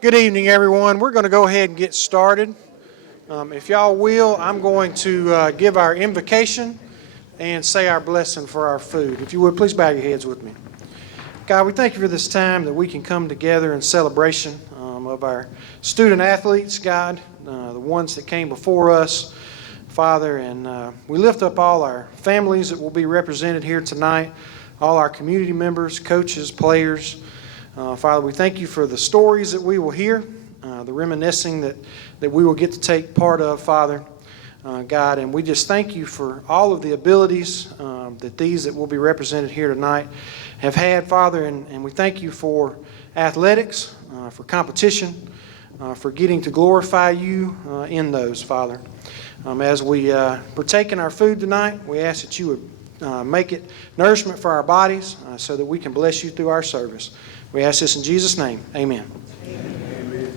Good evening, everyone. We're going to go ahead and get started. If y'all will, I'm going to give our invocation and say our blessing for our food. If you would, please bow your heads with me. God, we thank you for this time that we can come together in celebration of our student athletes, God, the ones that came before us, Father, and we lift up all our families that will be represented here tonight, all our community members, coaches, players. Father, we thank you for the stories that we will hear, the reminiscing that we will get to take part of, Father, God. And we just thank you for all of the abilities that these that will be represented here tonight have had, Father. And we thank you for athletics, for competition, for getting to glorify you in those, Father. As we partake in our food tonight, we ask that you would make it nourishment for our bodies so that we can bless you through our service. We ask this in Jesus' name. Amen. Amen.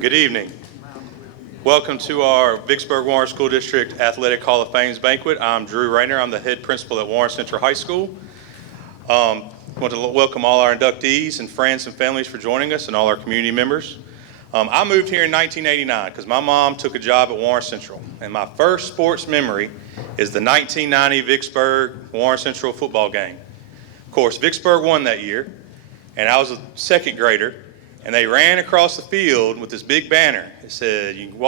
Good evening. Welcome to our Vicksburg Warren School District Athletic Hall of Fame's banquet. I'm Drew Rayner. I'm the head principal at Warren Central High School. I want to welcome all our inductees and friends and families for joining us and all our community members. I moved here in 1989 because my mom took a job at Warren Central, and my first sports memory is the 1990 Vicksburg Warren Central football game. Of course, Vicksburg won that year, and I was a second grader. And they ran across the field with this big banner. It said, you can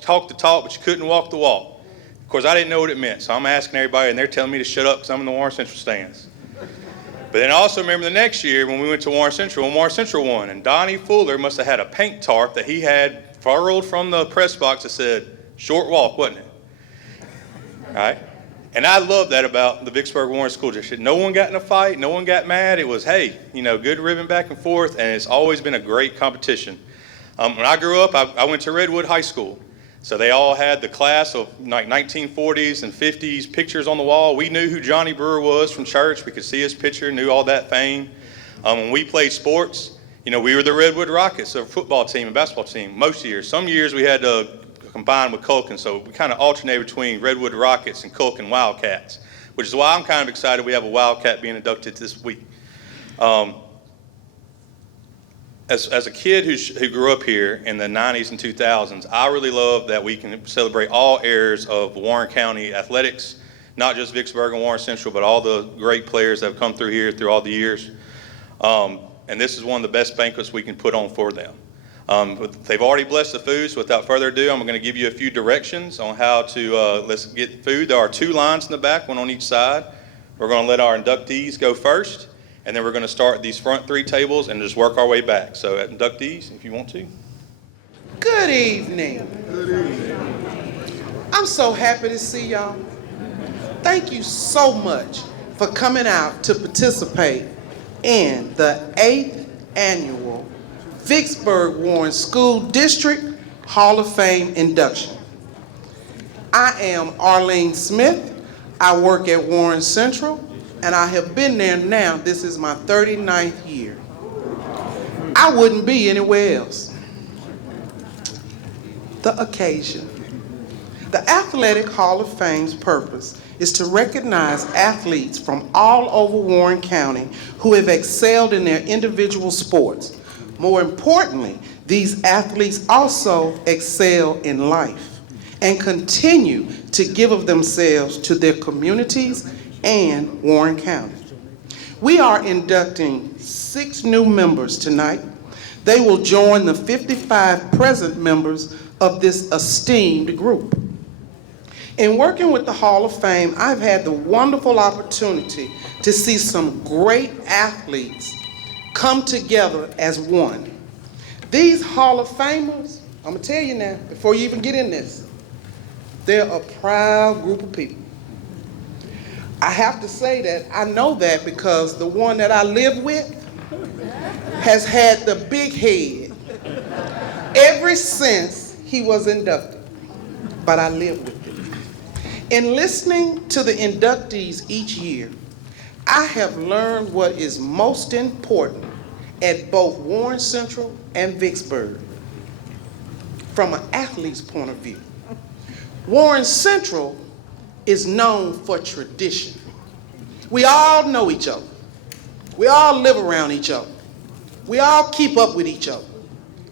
talk the talk, but you couldn't walk the walk. Of course, I didn't know what it meant, so I'm asking everybody, and they're telling me to shut up because I'm in the Warren Central stands. But then I also remember the next year when we went to Warren Central, and Warren Central won, and Donnie Fuller must have had a paint tarp that he had furled from the press box that said, short walk, wasn't it? All right? And I love that about the Vicksburg Warren School District. No one got in a fight. No one got mad. It was, hey, good ribbon back and forth, and it's always been a great competition. When I grew up, I went to Redwood High School. So they all had the class of like 1940s and 50s pictures on the wall. We knew who Johnny Brewer was from church. We could see his picture, knew all that fame. When we played sports, We were the Redwood Rockets, a football team and basketball team most years. Some years we had to combine with Culkin, so we kind of alternate between Redwood Rockets and Culkin Wildcats, which is why I'm kind of excited we have a Wildcat being inducted this week. As a kid who grew up here in the 90s and 2000s, I really love that we can celebrate all eras of Warren County athletics, not just Vicksburg and Warren Central, but all the great players that have come through here through all the years. And this is one of the best banquets we can put on for them. They've already blessed the food, so without further ado, I'm going to give you a few directions on how to let's get food. There are 2 lines in the back, one on each side. We're going to let our inductees go first, and then we're going to start these front 3 tables and just work our way back. So inductees, if you want to. Good evening. Good evening. I'm so happy to see y'all. Thank you so much for coming out to participate in the 8th annual Vicksburg Warren School District Hall of Fame induction. I am Arlene Smith. I work at Warren Central, and I have been there now. This is my 39th year. I wouldn't be anywhere else. The occasion. The Athletic Hall of Fame's purpose is to recognize athletes from all over Warren County who have excelled in their individual sports. More importantly, these athletes also excel in life and continue to give of themselves to their communities and Warren County. We are inducting 6 new members tonight. They will join the 55 present members of this esteemed group. In working with the Hall of Fame, I've had the wonderful opportunity to see some great athletes come together as one. These Hall of Famers, I'm gonna tell you now, before you even get in this, they're a proud group of people. I have to say that I know that because the one that I live with has had the big head ever since he was inducted, but I live with it. In listening to the inductees each year, I have learned what is most important at both Warren Central and Vicksburg from an athlete's point of view. Warren Central is known for tradition. We all know each other. We all live around each other. We all keep up with each other.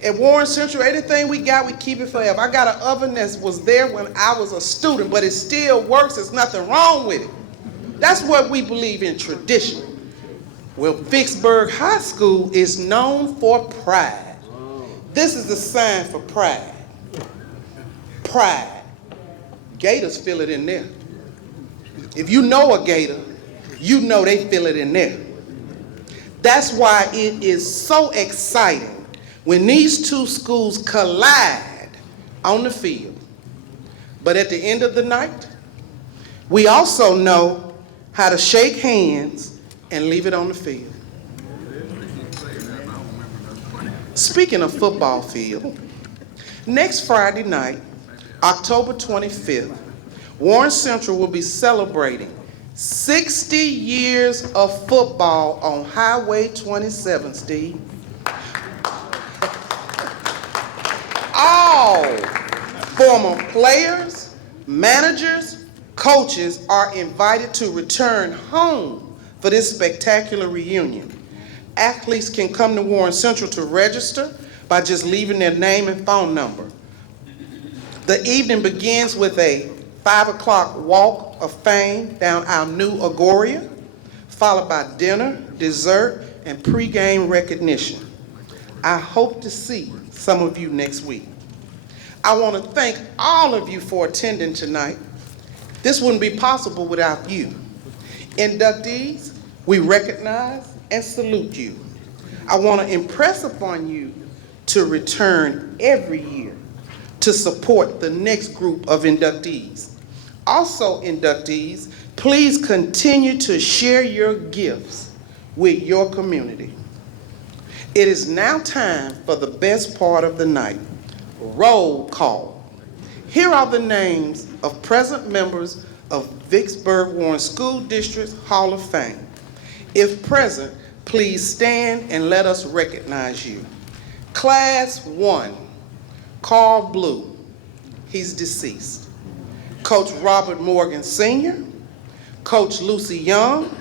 At Warren Central, anything we got, we keep it forever. I got an oven that was there when I was a student, but it still works. There's nothing wrong with it. That's what we believe in, tradition. Well, Vicksburg High School is known for pride. This is a sign for pride. Pride. Gators feel it in there. If you know a Gator, you know they feel it in there. That's why it is so exciting when these 2 schools collide on the field. But at the end of the night, we also know how to shake hands and leave it on the field. Speaking of football field, next Friday night, October 25th, Warren Central will be celebrating 60 years of football on Highway 27, Steve. All former players, managers, coaches are invited to return home for this spectacular reunion. Athletes can come to Warren Central to register by just leaving their name and phone number. The evening begins with a 5 o'clock walk of fame down our new Agoria, followed by dinner, dessert, and pregame recognition. I hope to see some of you next week. I want to thank all of you for attending tonight. This wouldn't be possible without you. Inductees, we recognize and salute you. I want to impress upon you to return every year to support the next group of inductees. Also, inductees, please continue to share your gifts with your community. It is now time for the best part of the night, roll call. Here are the names of present members of Vicksburg Warren School District's Hall of Fame. If present, Please stand and let us recognize you. Class 1, Carl Blue, he's deceased. Coach Robert Morgan Sr., Coach Lucy Young,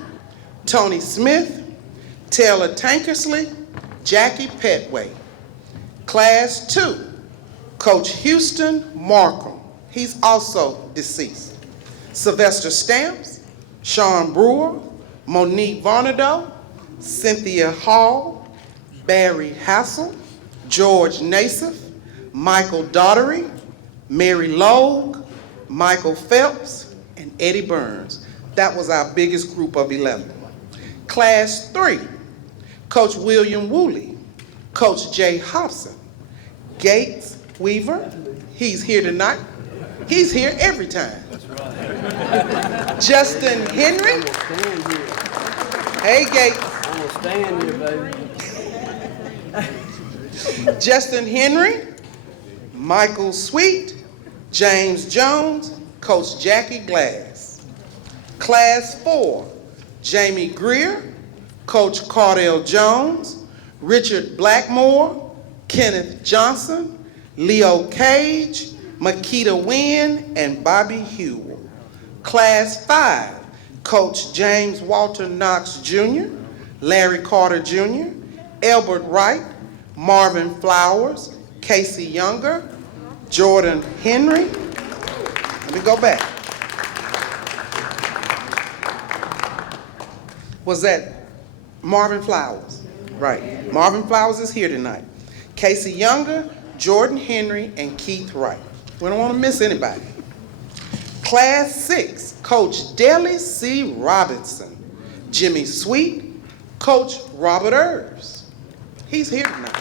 Tony Smith, Taylor Tankersley, Jackie Petway. Class 2, Coach Houston Markham, he's also deceased. Sylvester Stamps, Sean Brewer, Monique Varnado, Cynthia Hall, Barry Hassel, George Nassif, Michael Daughtery, Mary Logue, Michael Phelps, and Eddie Burns. That was our biggest group of 11. Class 3, Coach William Woolley, Coach Jay Hobson, Gates Weaver, he's here tonight. He's here every time. Justin Henry. Hey, Gates. I'm gonna stand here, baby. Justin Henry, Michael Sweet, James Jones, Coach Jackie Glass. Class 4, Jamie Greer, Coach Cardell Jones, Richard Blackmore, Kenneth Johnson, Leo Cage, Makita Wynn, and Bobby Hewell. Class 5, Coach James Walter Knox Jr., Larry Carter Jr., Elbert Wright, Marvin Flowers, Casey Younger, Jordan Henry. Let me go back. Was that Marvin Flowers? Right. Marvin Flowers is here tonight. Casey Younger, Jordan Henry, and Keith Wright. We don't want to miss anybody. Class 6, Coach Deli C. Robinson, Jimmy Sweet, Coach Robert Irves. He's here tonight.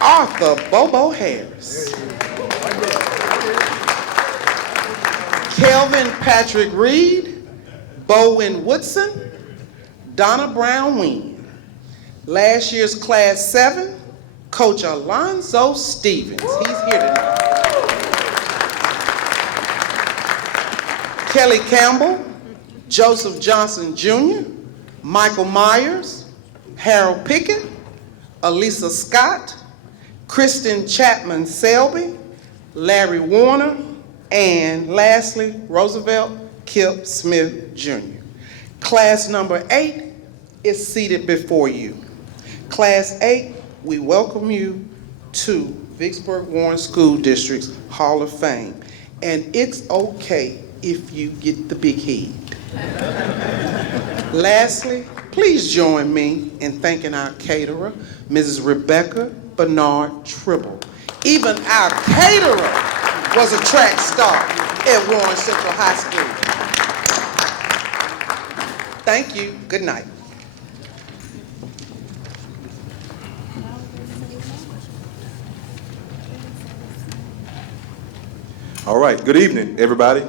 Arthur Bobo Harris. Kelvin Patrick Reed, Bowen Woodson, Donna Brown Wynn. Last year's Class 7, Coach Alonzo Stevens. He's here tonight. Kelly Campbell, Joseph Johnson Jr., Michael Myers, Harold Pickett, Elisa Scott, Kristen Chapman Selby, Larry Warner, and lastly, Roosevelt Kip Smith Jr. Class number 8 is seated before you. Class 8, we welcome you to Vicksburg Warren School District's Hall of Fame. And it's okay if you get the big head. Lastly, please join me in thanking our caterer, Mrs. Rebecca Bernard Tribble. Even our caterer was a track star at Warren Central High School. Thank you. Good night. All right, good evening, everybody.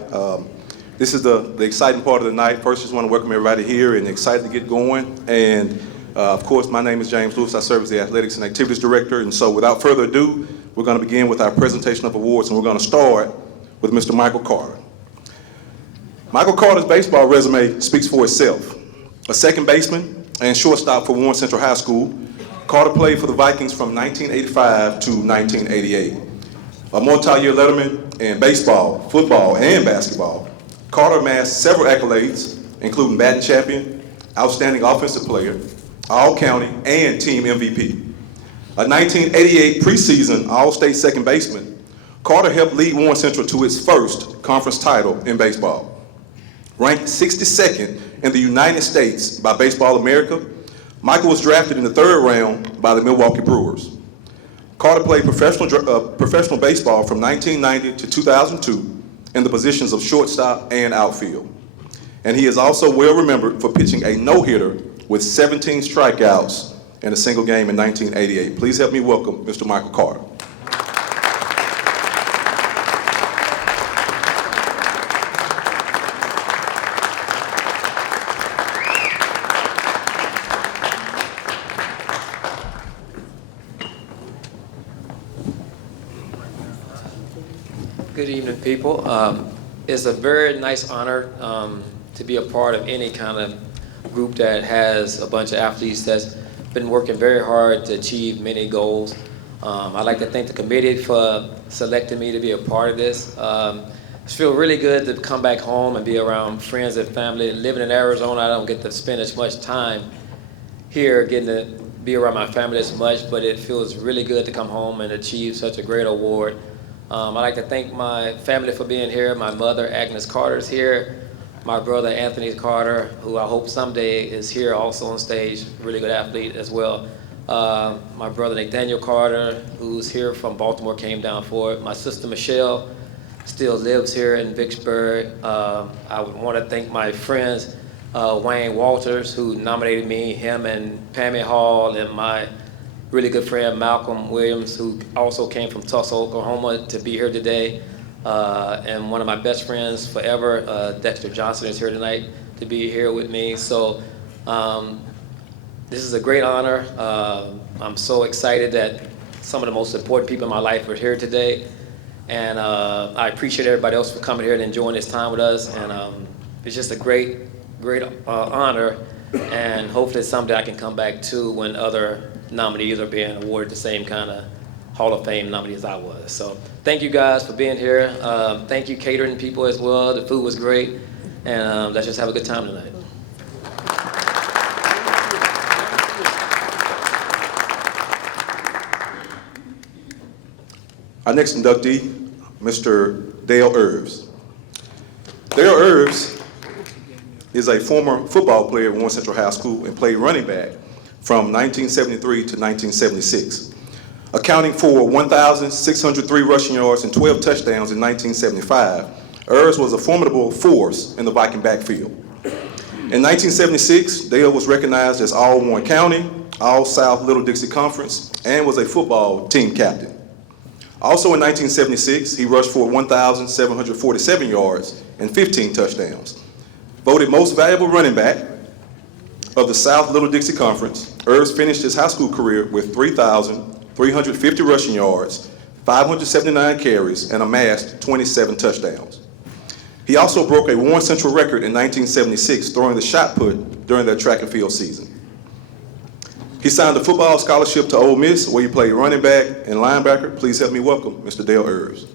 This is the exciting part of the night. First, just want to welcome everybody here and excited to get going. And of course, my name is James Lewis. I serve as the Athletics and Activities Director. And so without further ado, we're going to begin with our presentation of awards, and we're going to start with Mr. Michael Carter. Michael Carter's baseball resume speaks for itself. A second baseman and shortstop for Warren Central High School, Carter played for the Vikings from 1985 to 1988. A multi-year letterman in baseball, football, and basketball, Carter amassed several accolades, including batting champion, outstanding offensive player, all-county, and team MVP. A 1988 preseason All-State second baseman, Carter helped lead Warren Central to its first conference title in baseball. Ranked 62nd in the United States by Baseball America, Michael was drafted in the third round by the Milwaukee Brewers. Carter played professional baseball from 1990 to 2002 in the positions of shortstop and outfield. And he is also well remembered for pitching a no-hitter with 17 strikeouts in a single game in 1988. Please help me welcome Mr. Michael Carter. Good evening, people. It's a very nice honor to be a part of any kind of group that has a bunch of athletes that's been working very hard to achieve many goals. I'd like to thank the committee for selecting me to be a part of this. It feels really good to come back home and be around friends and family. Living in Arizona, I don't get to spend as much time here getting to be around my family as much, but it feels really good to come home and achieve such a great award. I'd like to thank my family for being here. My mother, Agnes Carter, is here. My brother, Anthony Carter, who I hope someday is here also on stage, really good athlete as well. My brother, Nathaniel Carter, who's here from Baltimore, came down for it. My sister, Michelle, still lives here in Vicksburg. I would want to thank my friends, Wayne Walters, who nominated me, him and Pammy Hall, and my really good friend, Malcolm Williams, who also came from Tulsa, Oklahoma, to be here today. And one of my best friends forever, Dexter Johnson, is here tonight to be here with me. So this is a great honor. I'm so excited that some of the most important people in my life are here today. And I appreciate everybody else for coming here and enjoying this time with us. And it's just a great honor. And hopefully someday I can come back too when other nominees are being awarded the same kind of Hall of Fame nominees I was. So thank you guys for being here. Thank you catering people as well. The food was great. And let's just have a good time tonight. Our next inductee, Mr. Dale Irves. Dale Irves is a former football player at Warren Central High School and played running back from 1973 to 1976, accounting for 1,603 rushing yards and 12 touchdowns in 1975. Irves was a formidable force in the Viking backfield. In 1976, Dale was recognized as All-Warren County, All-South Little Dixie Conference, and was a football team captain. Also in 1976, he rushed for 1,747 yards and 15 touchdowns. Voted most valuable running back of the South Little Dixie Conference, Irves finished his high school career with 3,350 rushing yards, 579 carries, and amassed 27 touchdowns. He also broke a Warren Central record in 1976 throwing the shot put during their track and field season. He signed a football scholarship to Ole Miss, where he played running back and linebacker. Please help me welcome Mr. Dale Irves.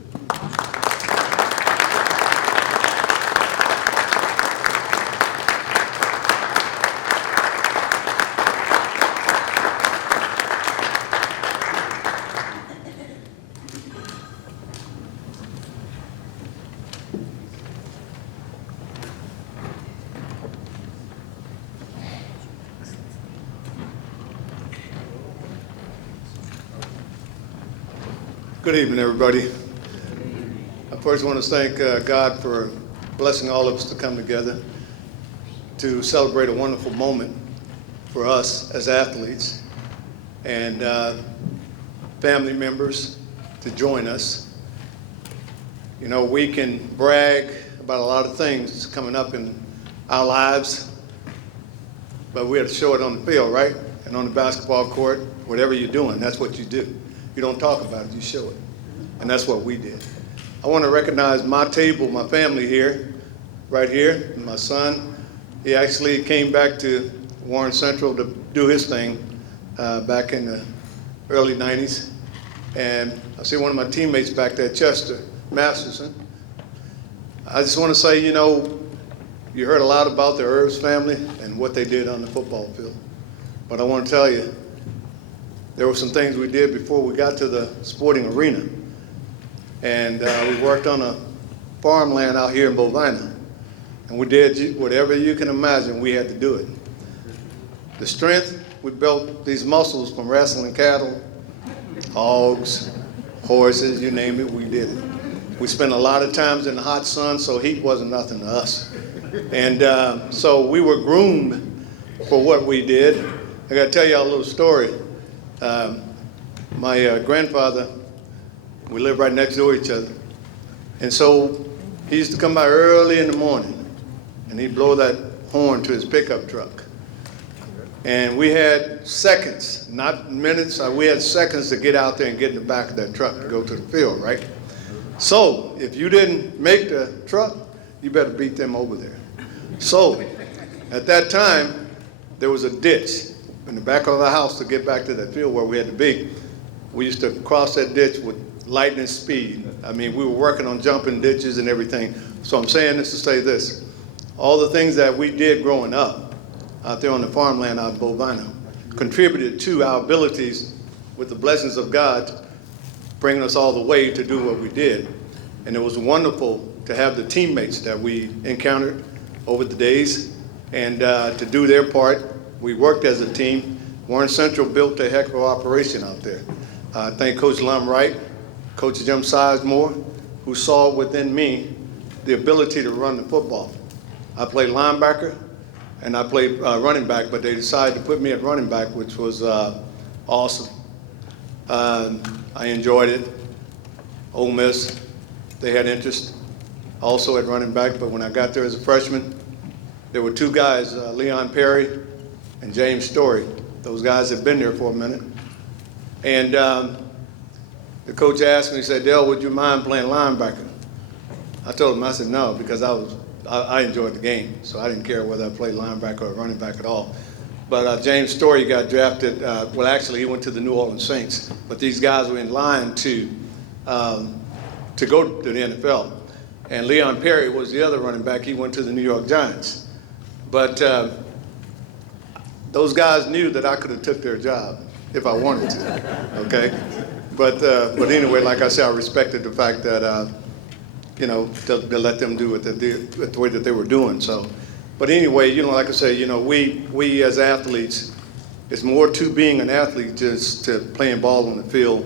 Good evening, everybody. I first want to thank God for blessing all of us to come together to celebrate a wonderful moment for us as athletes and family members to join us. You know, we can brag about a lot of things coming up in our lives, but we have to show it on the field, right? And on the basketball court, whatever you're doing, that's what you do. You don't talk about it, you show it. And that's what we did. I want to recognize my table, my family here, right here, and my son. He actually came back to Warren Central to do his thing back in the early 90s. And I see one of my teammates back there, Chester Masterson. I just want to say, you know, you heard a lot about the Irves family and what they did on the football field. But I want to tell you, there were some things we did before we got to the sporting arena. And we worked on a farmland out here in Bovina. And we did whatever you can imagine, we had to do it. The strength, we built these muscles from wrestling cattle, hogs, horses, you name it, we did it. We spent a lot of times in the hot sun, so heat wasn't nothing to us. And so we were groomed for what we did. I gotta tell y'all a little story. My grandfather, we lived right next door to each other. And so he used to come by early in the morning and he'd blow that horn to his pickup truck. And we had seconds, not minutes, we had seconds to get out there and get in the back of that truck to go to the field, right? So if you didn't make the truck, you better beat them over there. So, at that time, there was a ditch in the back of our house to get back to that field where we had to be. We used to cross that ditch with lightning speed. I mean, we were working on jumping ditches and everything. So I'm saying this to say this. All the things that we did growing up out there on the farmland out in Bovino contributed to our abilities with the blessings of God bringing us all the way to do what we did. And it was wonderful to have the teammates that we encountered over the days and to do their part. We worked as a team. Warren Central built a heck of an operation out there. I thank Coach Lum Wright, Coach Jim Sizemore, who saw within me the ability to run the football. I played linebacker and I played running back, but they decided to put me at running back, which was awesome. I enjoyed it. Ole Miss, they had interest also at running back, but when I got there as a freshman, there were two guys, Leon Perry and James Story. Those guys had been there for a minute. And the coach asked me, he said, Dale, would you mind playing linebacker? I told him, I said no, because I enjoyed the game, so I didn't care whether I played linebacker or running back at all. But James Story got drafted, well actually he went to the New Orleans Saints, but these guys were in line to go to the NFL. And Leon Perry was the other running back, he went to the New York Giants. But those guys knew that I could have took their job if I wanted to, okay? But anyway, like I said, I respected the fact that, you know, to let them do it the way that they were doing, so. But anyway, you know, like I say, you know, we as athletes, it's more to being an athlete just to playing ball on the field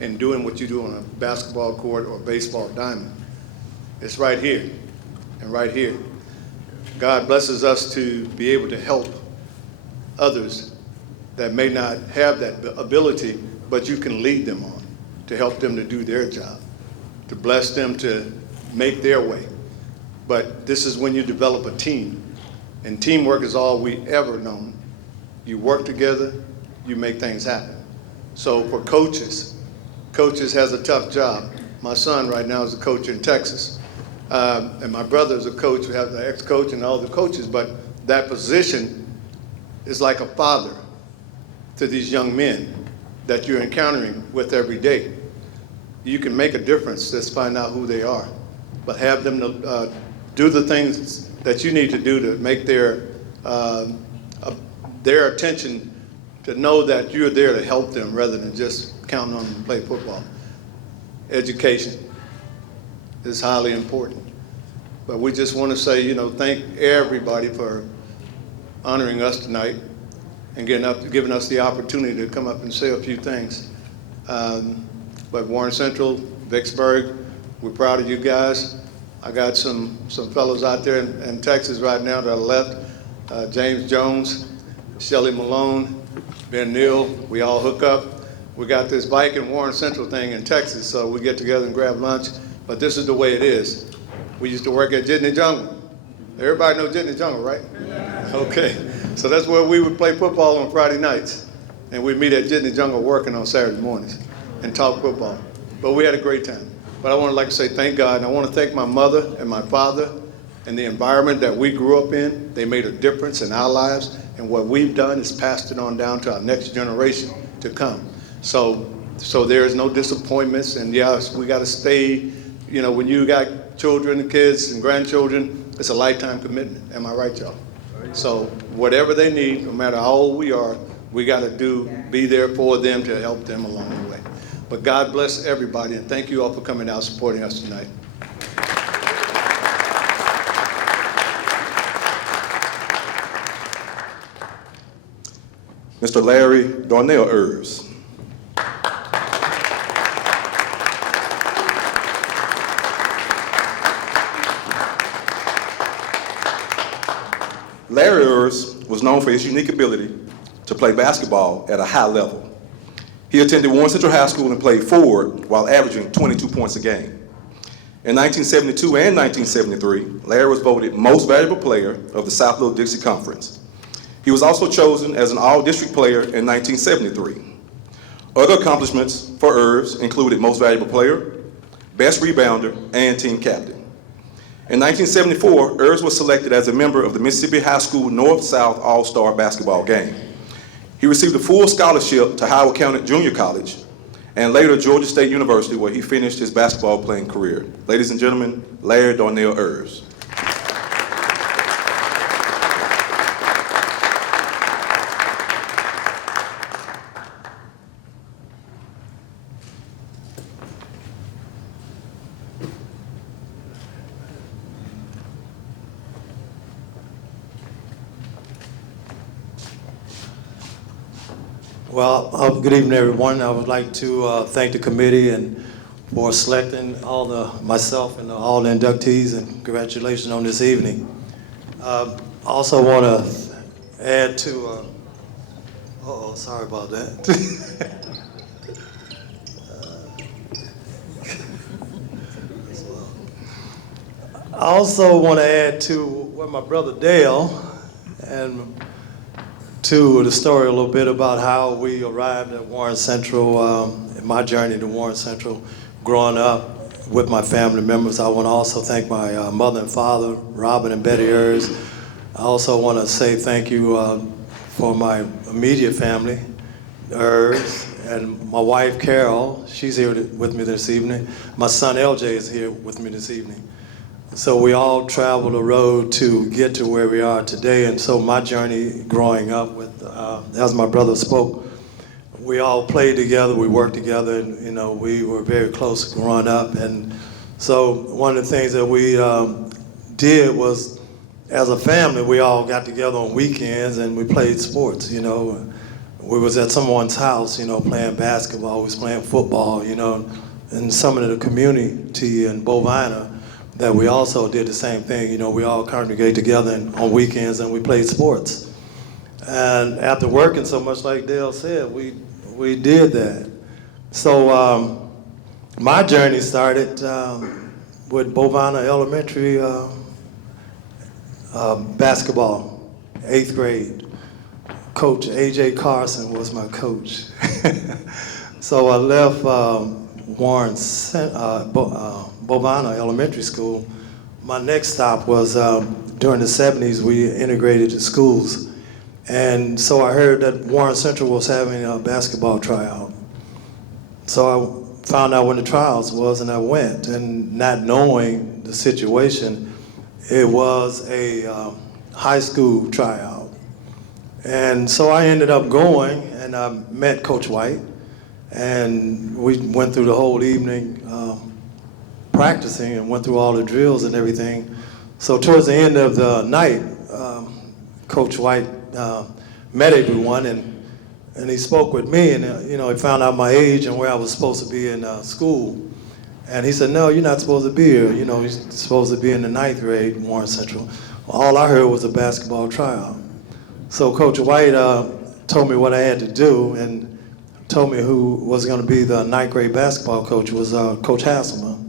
and doing what you do on a basketball court or baseball diamond. It's right here and right here. God blesses us to be able to help others that may not have that ability, but you can lead them on to help them to do their job, to bless them to make their way. But this is when you develop a team, and teamwork is all we ever known. You work together, you make things happen. So for coaches has a tough job. My son right now is a coach in Texas, and my brother is a coach. We have the ex-coach and all the coaches, but that position is like a father to these young men that you're encountering with every day. You can make a difference, just find out who they are, but have them do the things that you need to do to make their attention to know that you're there to help them rather than just counting on them to play football. Education is highly important. But we just want to say, you know, thank everybody for honoring us tonight and giving us the opportunity to come up and say a few things. But Warren Central, Vicksburg, we're proud of you guys. I got some fellows out there in Texas right now that are left. James Jones, Shelly Malone, Ben Neal, we all hook up. We got this Viking Warren Central thing in Texas, so we get together and grab lunch. But this is the way it is. We used to work at Jitney Jungle. Everybody know Jitney Jungle, right? Yeah. Okay, so that's where we would play football on Friday nights. And we'd meet at Jitney Jungle working on Saturday mornings and talk football. But we had a great time. But I want to like to say thank God, and I want to thank my mother and my father and the environment that we grew up in. They made a difference in our lives, and what we've done is passed it on down to our next generation to come. So there is no disappointments, and yes, we got to stay, you know, when you got children and kids and grandchildren, it's a lifetime commitment. Am I right, y'all? So whatever they need, no matter how old we are, we got to be there for them to help them along the way. But God bless everybody, and thank you all for coming out supporting us tonight. Mr. Larry Darnell Erbs. Larry Erbs was known for his unique ability to play basketball at a high level. He attended Warren Central High School and played forward while averaging 22 points a game. In 1972 and 1973, Larry was voted Most Valuable Player of the South Little Dixie Conference. He was also chosen as an All-District Player in 1973. Other accomplishments for Erbs included Most Valuable Player, Best Rebounder, and Team Captain. In 1974, Ers was selected as a member of the Mississippi High School North-South All-Star basketball game. He received a full scholarship to Howard County Junior College and later Georgia State University, where he finished his basketball playing career. Ladies and gentlemen, Larry Darnell Ers. Well, good evening, everyone. I would like to thank the committee and for selecting myself and all the inductees, and congratulations on this evening. I also want to add to. Sorry about that. I also want to add to what my brother Dale and to the story a little bit about how we arrived at Warren Central, my journey to Warren Central, growing up with my family members. I want to also thank my mother and father, Robin and Betty Ers. I also want to say thank you for my immediate family, Ers, and my wife, Carol. She's here with me this evening. My son, LJ, is here with me this evening. So we all traveled the road to get to where we are today, and so my journey growing up with, as my brother spoke, we all played together, we worked together, and we were very close growing up. And so one of the things that we did was, as a family, we all got together on weekends and we played sports. We was at someone's house, playing basketball, we was playing football, and some of the community in Bovina that we also did the same thing. We all congregate together on weekends and we played sports. And after working so much, like Dale said, we did that. So my journey started with Bovina Elementary basketball, 8th grade. Coach A.J. Carson was my coach. So I left Bovina Elementary School. My next stop was during the 70s, we integrated the schools. And so I heard that Warren Central was having a basketball tryout. So I found out when the trials was and I went, and not knowing the situation, it was a high school tryout. And so I ended up going and I met Coach White, and we went through the whole evening practicing and went through all the drills and everything. So towards the end of the night, Coach White met everyone and he spoke with me, and he found out my age and where I was supposed to be in school. And he said, "No, you're not supposed to be here. You're supposed to be in the 9th grade, Warren Central." All I heard was a basketball tryout. So Coach White told me what I had to do and told me who was going to be the 9th grade basketball coach was Coach Hasselman.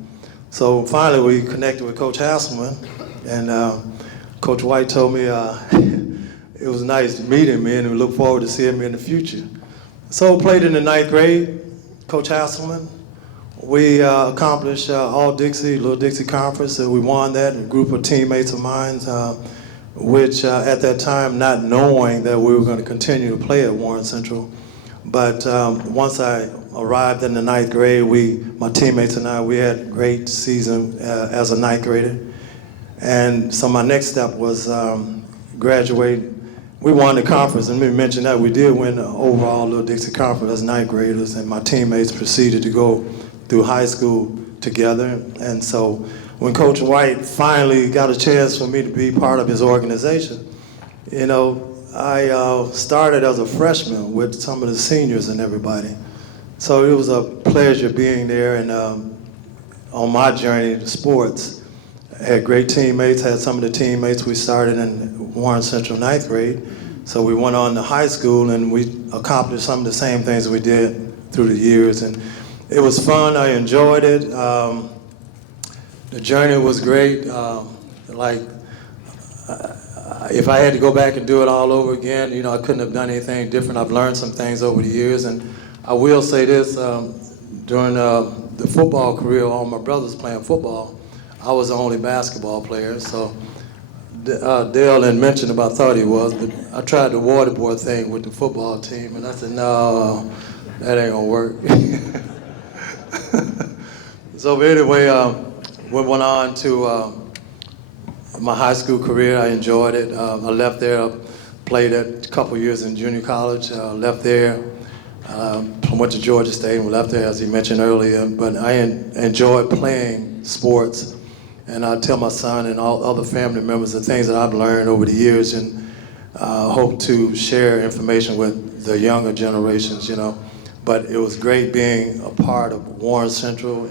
So finally we connected with Coach Hasselman, and Coach White told me it was nice meeting me and we look forward to seeing me in the future. So played in the 9th grade, Coach Hasselman. We accomplished All-Dixie, Little Dixie Conference, and we won that. A group of teammates of mine, which at that time, not knowing that we were going to continue to play at Warren Central. But once I arrived in the 9th grade, my teammates and I, we had a great season as a 9th grader. And so my next step was graduate. We won the conference, and we mentioned that we did win the overall Little Dixie Conference as 9th graders, and my teammates proceeded to go through high school together. And so when Coach White finally got a chance for me to be part of his organization, I started as a freshman with some of the seniors and everybody. So it was a pleasure being there, and on my journey to sports, I had great teammates, had some of the teammates we started in Warren Central 9th grade. So we went on to high school and we accomplished some of the same things we did through the years. And it was fun, I enjoyed it. The journey was great. If I had to go back and do it all over again, I couldn't have done anything different. I've learned some things over the years, and I will say this, during the football career, all my brothers playing football, I was the only basketball player, so Dale didn't mention about thought he was, but I tried the water boy thing with the football team, and I said, no, that ain't gonna work. So but anyway, we went on to my high school career. I enjoyed it. I left there, played a couple years in junior college, left there. I went to Georgia State and left there, as he mentioned earlier, but I enjoyed playing sports. And I tell my son and all other family members the things that I've learned over the years, and hope to share information with the younger generations, you know. But it was great being a part of Warren Central,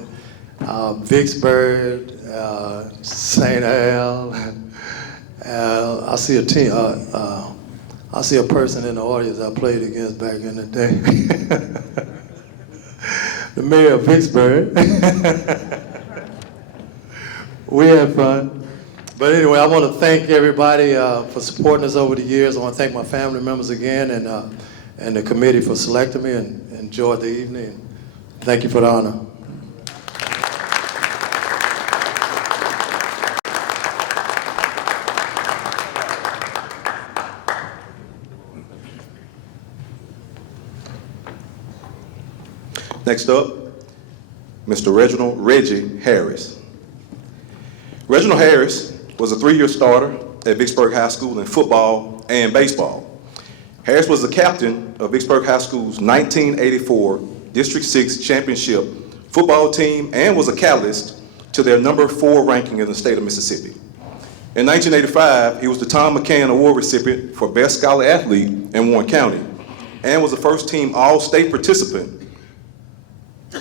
Vicksburg, St. Al. I see a team. I see a person in the audience I played against back in the day. The mayor of Vicksburg. We had fun. But anyway, I want to thank everybody for supporting us over the years. I want to thank my family members again, and the committee for selecting me, and enjoyed the evening. Thank you for the honor. Next up, Mr. Reginald Reggie Harris. Reginald Harris was a 3-year starter at Vicksburg High School in football and baseball. Harris was the captain of Vicksburg High School's 1984 District 6 championship football team and was a catalyst to their number 4 ranking in the state of Mississippi. In 1985, he was the Tom McCann Award recipient for Best Scholar Athlete in Warren County and was the first team All-State participant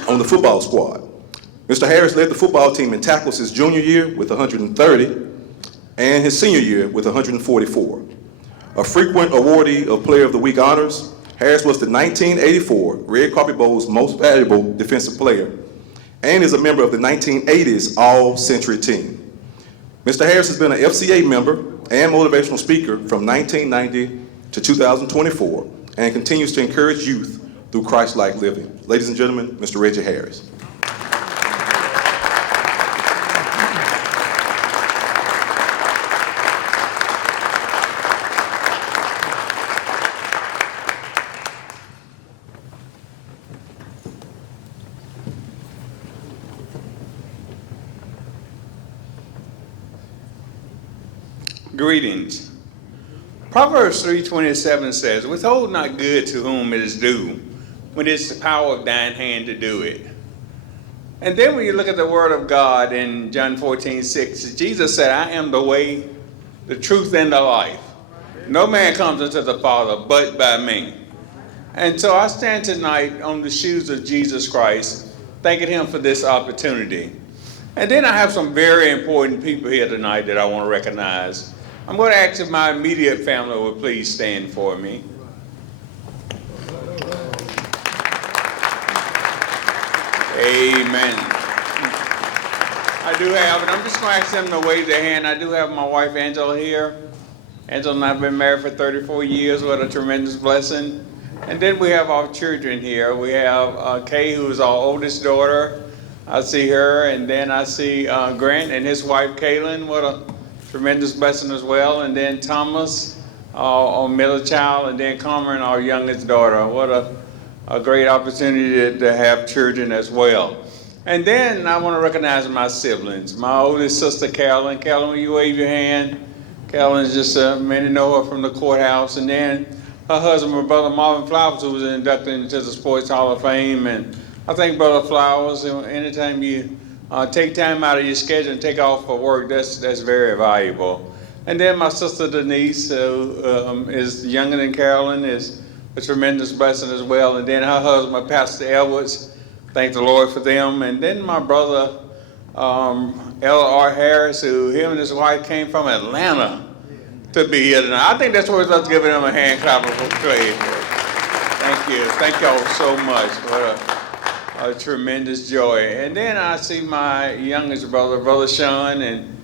on the football squad. Mr. Harris led the football team in tackles his junior year with 130 and his senior year with 144. A frequent awardee of Player of the Week honors, Harris was the 1984 Red Carpet Bowl's most valuable defensive player and is a member of the 1980s All-Century team. Mr. Harris has been an FCA member and motivational speaker from 1990 to 2024 and continues to encourage youth through Christ-like living. Ladies and gentlemen, Mr. Reggie Harris. Greetings. Proverbs 3:27 says, "Withhold not good to whom it is due, when it's the power of thine hand to do it." And then when you look at the word of God in John 14:6, Jesus said, "I am the way, the truth, and the life. No man comes unto the Father but by me." And so I stand tonight on the shoes of Jesus Christ, thanking him for this opportunity. And then I have some very important people here tonight that I want to recognize. I'm going to ask if my immediate family would please stand for me. Amen. I do have, and I'm just going to ask them to wave their hand. I do have my wife Angela here. Angela and I have been married for 34 years. What a tremendous blessing. And then we have our children here. We have Kay, who is our oldest daughter. I see her, and then I see Grant and his wife Kaylin. What a tremendous blessing as well. And then Thomas, our middle child, and then Cameron, our youngest daughter. What a great opportunity to have children as well. And then I want to recognize my siblings. My oldest sister, Carolyn. Carolyn, will you wave your hand? Carolyn is just, many know her from the courthouse. And then her husband, my brother Marvin Flowers, who was inducted into the Sports Hall of Fame. And I think Brother Flowers, anytime you take time out of your schedule and take off for work, that's very valuable. And then my sister Denise, who is younger than Carolyn, is a tremendous blessing as well. And then her husband, Pastor Edwards, thank the Lord for them. And then my brother, L.R. Harris, who him and his wife came from Atlanta to be here tonight. I think that's worth us giving them a hand clap for praise. Thank you. Thank y'all so much. What a tremendous joy. And then I see my youngest brother, Brother Sean, and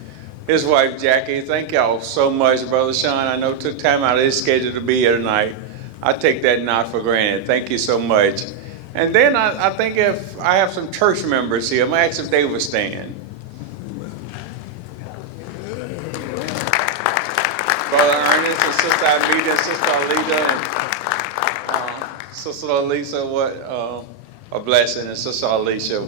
his wife, Jackie. Thank y'all so much, Brother Sean. I know took time out of his schedule to be here tonight. I take that not for granted. Thank you so much. And then I think if I have some church members here, I'm going to ask if they would stand. Brother Ernest and Sister Amita and Sister Alita and Sister Elisa. What a blessing, and Sister Alicia.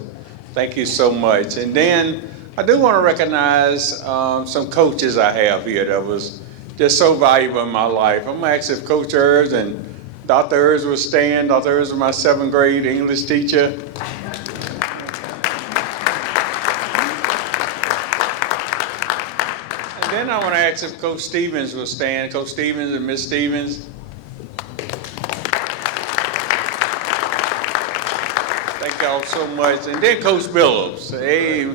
Thank you so much. And then I do want to recognize some coaches I have here that was just so valuable in my life. I'm going to ask if Coach Ers and Dr. Ers will stand. Dr. Ers was my 7th grade English teacher. And then I want to ask if Coach Stevens will stand. Coach Stevens and Miss Stevens. Thank y'all so much. And then Coach Billups. Hey,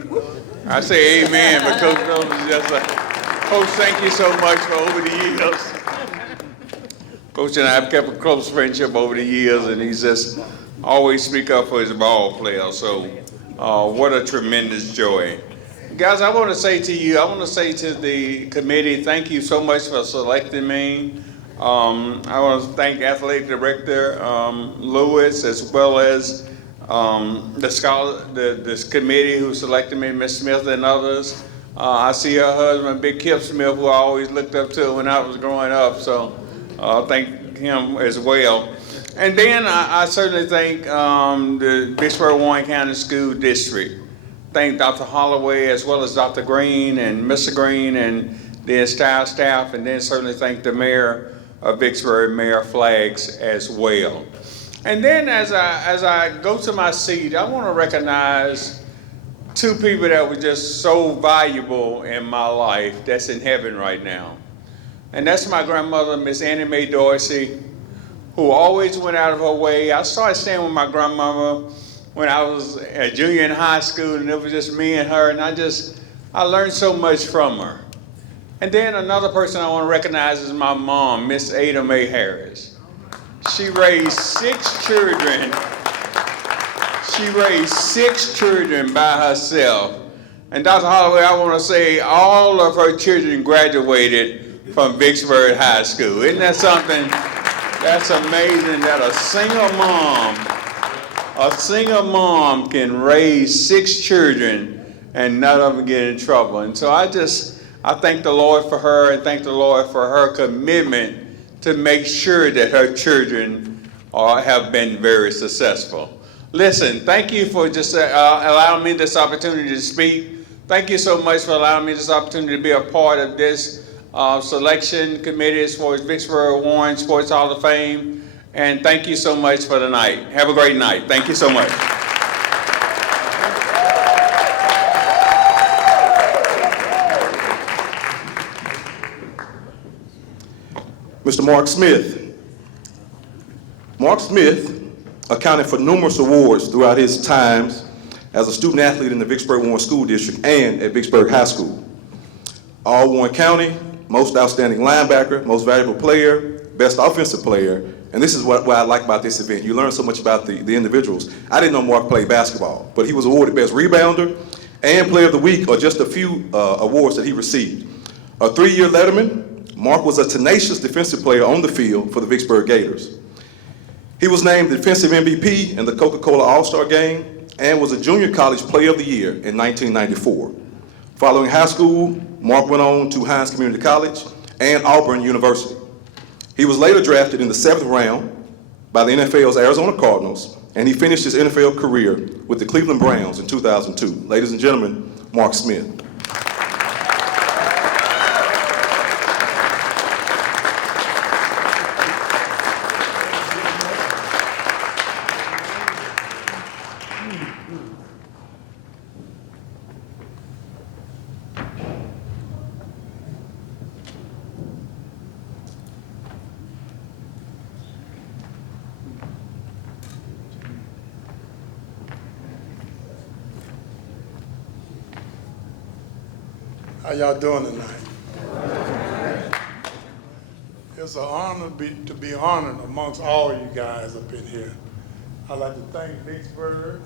I say amen, but Coach Billups is just Coach, thank you so much for over the years. Coach and I have kept a close friendship over the years, and he's just always speak up for his ball players. So what a tremendous joy. Guys, I want to say to you, I want to say to the committee, thank you so much for selecting me. I want to thank Athletic Director Lewis, as well as this committee who selected me, Ms. Smith and others. I see her husband, Big Kip Smith, who I always looked up to when I was growing up, so thank him as well. And then I certainly thank the Vicksburg Warren County School District. Thank Dr. Holloway, as well as Dr. Green and Mr. Green and the entire staff, and then certainly thank the mayor of Vicksburg, Mayor Flaggs, as well. And then as I go to my seat, I want to recognize two people that were just so valuable in my life that's in heaven right now. And that's my grandmother, Miss Annie Mae Dorsey, who always went out of her way. I started staying with my grandmama when I was a junior in high school, and it was just me and her, and I learned so much from her. And then another person I want to recognize is my mom, Miss Ada Mae Harris. She raised 6 children. She raised 6 children by herself. And Dr. Holloway, I want to say all of her children graduated from Vicksburg High School. Isn't that something? That's amazing that a single mom can raise 6 children and none of them get in trouble. And so I thank the Lord for her, and thank the Lord for her commitment to make sure that her children have been very successful. Listen, thank you for just allowing me this opportunity to speak. Thank you so much for allowing me this opportunity to be a part of this selection committee as far as Vicksburg Warren Sports Hall of Fame. And thank you so much for the night. Have a great night. Thank you so much. Mr. Mark Smith. Mark Smith accounted for numerous awards throughout his times as a student athlete in the Vicksburg Warren School District and at Vicksburg High School. All Warren County, most outstanding linebacker, most valuable player, best offensive player, and this is what I like about this event. You learn so much about the individuals. I didn't know Mark played basketball, but he was awarded Best Rebounder and Player of the Week, or just a few awards that he received. A 3-year letterman, Mark was a tenacious defensive player on the field for the Vicksburg Gators. He was named Defensive MVP in the Coca-Cola All-Star Game and was a Junior College Player of the Year in 1994. Following high school, Mark went on to Hines Community College and Auburn University. He was later drafted in the 7th round by the NFL's Arizona Cardinals, and he finished his NFL career with the Cleveland Browns in 2002. Ladies and gentlemen, Mark Smith. How y'all doing tonight? It's an honor to be honored amongst all you guys up in here. I'd like to thank Vicksburg,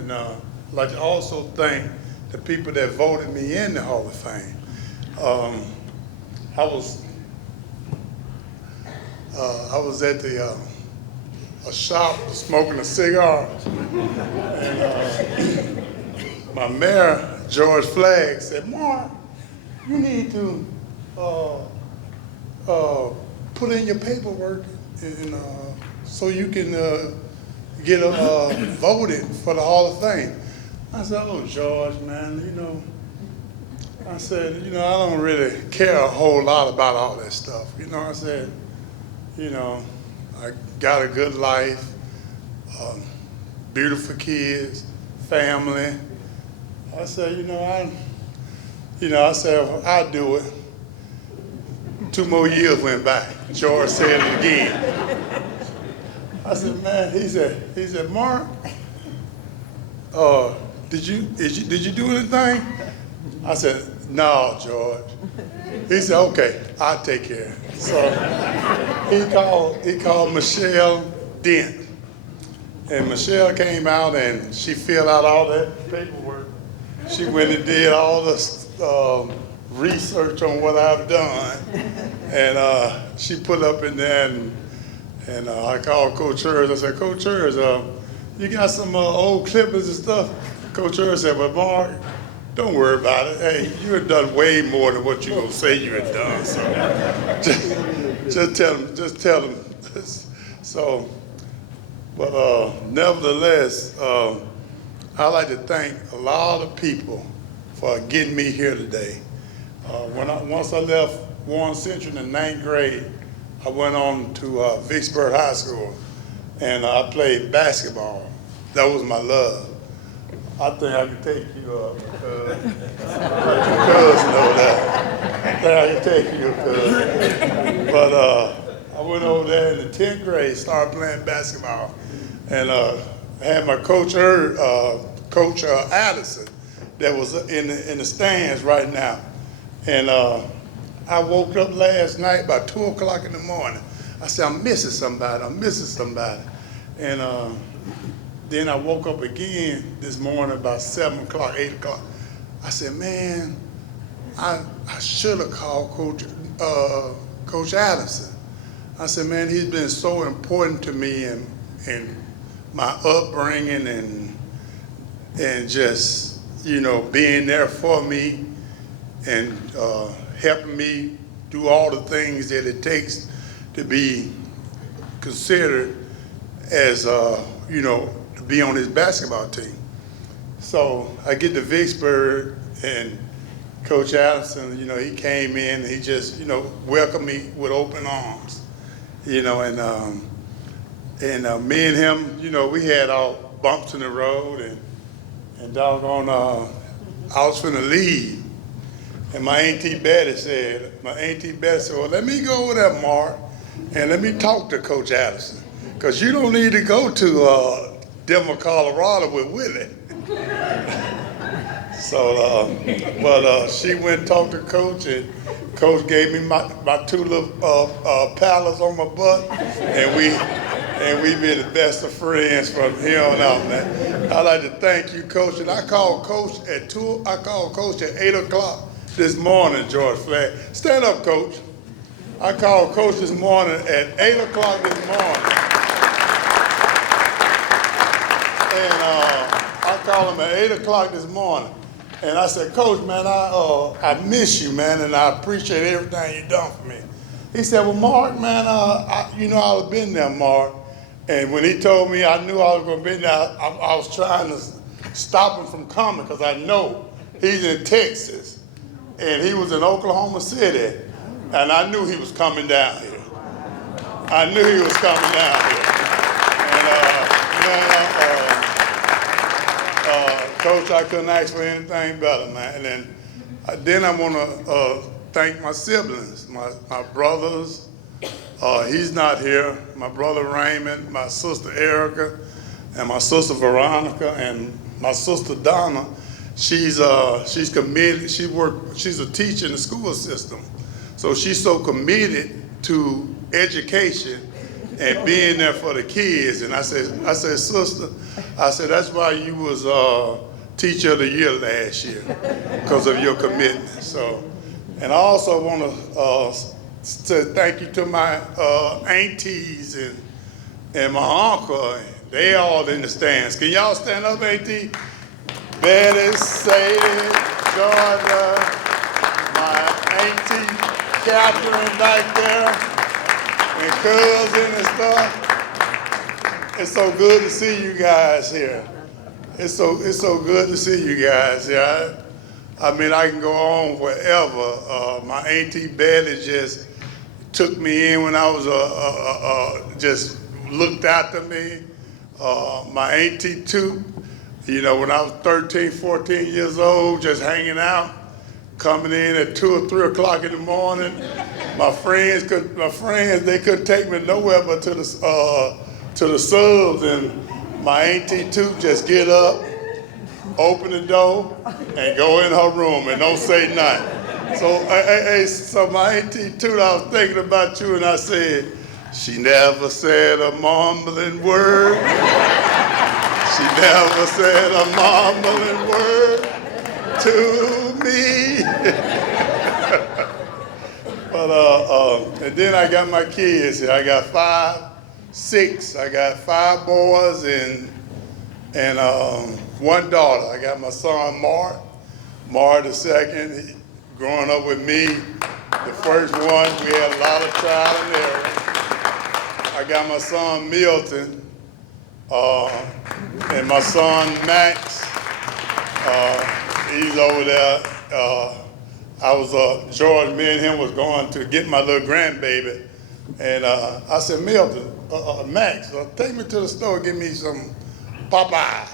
and I'd like to also thank the people that voted me in the Hall of Fame. I was at a shop smoking a cigar, and my mayor, George Flagg, said, Mark, you need to put in your paperwork and, so you can get voted for the Hall of Fame. I said, oh, George, man, you know, I said, you know, I don't really care a whole lot about all that stuff. You know, I said, you know, I got a good life, beautiful kids, family. I said, I said, I'll do it. 2 more years went by. George said it again. I said, man, he said, Mark, did you do anything? I said, no, George. He said, okay, I'll take care of it. So he called Michelle Dent. And Michelle came out and she filled out all that paperwork. She went and did all the research on what I've done. And she put up in there and I called Coach Hers. I said, Coach Hers, you got some old clippers and stuff? Coach Hers said, well, Mark, don't worry about it. Hey, you have done way more than what you're going to say you had done. So just tell them. So, but nevertheless, I'd like to thank a lot of people for getting me here today. Once I left Warren Central in the 9th grade, I went on to Vicksburg High School, and I played basketball. That was my love. I think I can take you up, let your cousin know that. I think I can take you up, but I went over there in the 10th grade, started playing basketball, and I had my coach, Coach Addison, that was in the stands right now. And I woke up last night about 2 o'clock in the morning. I said, I'm missing somebody. And then I woke up again this morning about 7 o'clock, 8 o'clock. I said, man, I should have called Coach Addison. I said, man, he's been so important to me in my upbringing and just, you know, being there for me and helping me do all the things that it takes to be considered as, you know, to be on his basketball team. So I get to Vicksburg and Coach Addison, you know, he came in and he just, you know, welcomed me with open arms, you know, and me and him, you know, we had all bumps in the road and doggone, I was finna leave. And my Auntie Betty said, well, let me go over there, Mark, and let me talk to Coach Addison, because you don't need to go to Denver, Colorado with Willie. So, but she went and talked to Coach, and Coach gave me my 2 little paddles on my butt, and we've been the best of friends from here on out, man. I'd like to thank you, Coach. And I called Coach at 8 o'clock this morning, George Flagg. Stand up, Coach. I called Coach this morning at 8 o'clock this morning. And I called him at 8 o'clock this morning. And I said, Coach, man, I miss you, man, and I appreciate everything you've done for me. He said, well, Mark, man, you know I was been there, Mark. And when he told me I knew I was going to be there, I was trying to stop him from coming because I know he's in Texas. And he was in Oklahoma City, and I knew he was coming down here. And, Coach, I couldn't ask for anything better, man. And then I want to thank my siblings, my brothers. He's not here. My brother Raymond, my sister Erica, and my sister Veronica, and my sister Donna. She's committed. She's a teacher in the school system, so she's so committed to education and being there for the kids. And I said, sister, that's why you was Teacher of the Year last year, because of your commitment. So, and I also want to say thank you to my aunties and my uncle. They all in the stands. Can y'all stand up, auntie? Betty, Sadie, Georgia, my auntie Catherine back there, and cousin and stuff. It's so good to see you guys here. It's so good to see you guys here. I mean, I can go on forever. My auntie Betty just took me in when I was just looked after me. My auntie too, you know, when I was 13, 14 years old, just hanging out, coming in at 2 or 3 o'clock in the morning. My friends, they couldn't take me nowhere but to the subs, and my auntie too just get up, open the door, and go in her room and don't say nothing. So my auntie too, I was thinking about you, and I said, she never said a mumbling word. She never said a mumbling word to me. But and then I got my kids here. I got 5 boys and 1 daughter. I got my son Mark the second, he, growing up with me, the first one. We had a lot of trial and error. I got my son Milton, and my son Max. He's over there. George, me and him was going to get my little grandbaby, and I said, Milton, Max, take me to the store and get me some Popeye.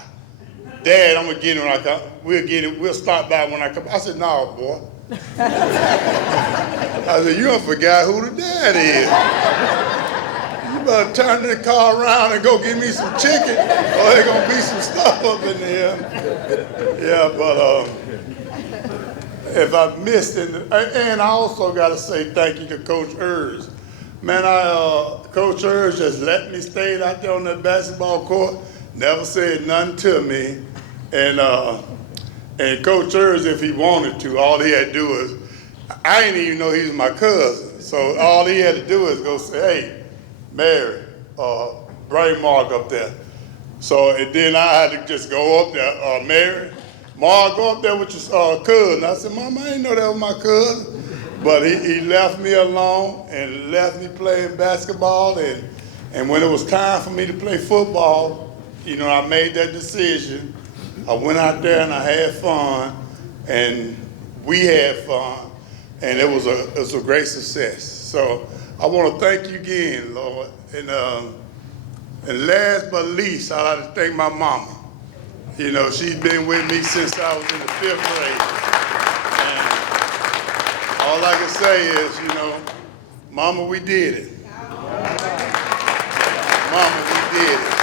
Dad, I'm gonna get him when I come. We'll stop by when I come. I said, no, boy. I said, you don't forget who the dad is. You better turn the car around and go get me some chicken, or there's gonna be some stuff up in there. Yeah, but if I missed it, and I also gotta say thank you to Coach Urs. Man, Coach Urs just let me stay out there on that basketball court, never said nothing to me. And Coach Urs, if he wanted to, all he had to do is, I didn't even know he was my cousin. So all he had to do is go say, hey, Mary, bring Mark up there. So and then I had to just go up there, Mary, Mark, go up there with your cousin. I said, Mom, I didn't know that was my cousin. But he left me alone and left me playing basketball. And when it was time for me to play football, you know, I made that decision. I went out there and I had fun, and we had fun, and it was a great success. So I want to thank you again, Lord. And last but least, I'd like to thank my mama. You know, she's been with me since I was in the 5th grade. And all I can say is, you know, Mama, we did it. Mama, we did it.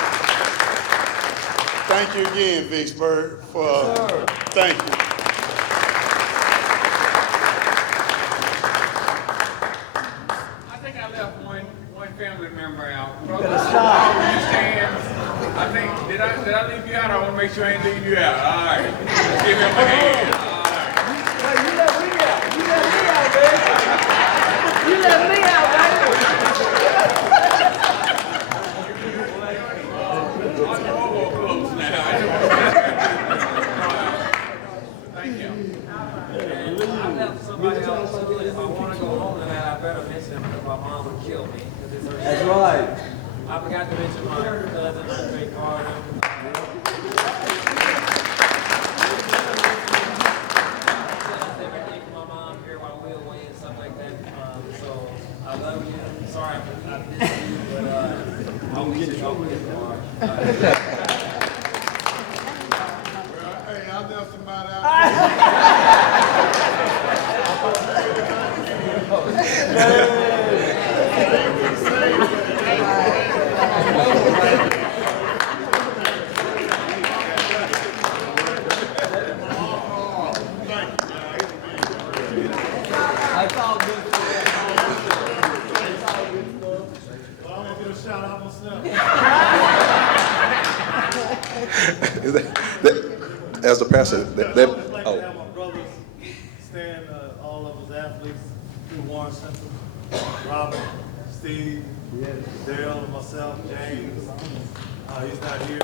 Thank you again, Vicksburg, thank you. I think I left one family member out. Brother, you stand. I think, did I leave you out? I want to make sure I ain't leave you out. All right. Let's give him a hand. All right. You let me out. You let me out, baby. You let me out, baby. Thank you. I left somebody else too. If I want to go home tonight, I better mention because my mom would kill me. That's right. I forgot to mention my cousin, Andre Carter. Everything for my mom here while we were away and stuff like that. So I love you. Sorry I missed you, but I'll get you over tomorrow. Hey, I left somebody out. That's all good stuff. That's all good stuff. Well, I'm gonna get a shout out myself. Is that, as the pastor, I'd just like oh. to have my brothers stand, all of us athletes through Warren Central, Robert, Steve, Dale, myself, James. He's not here.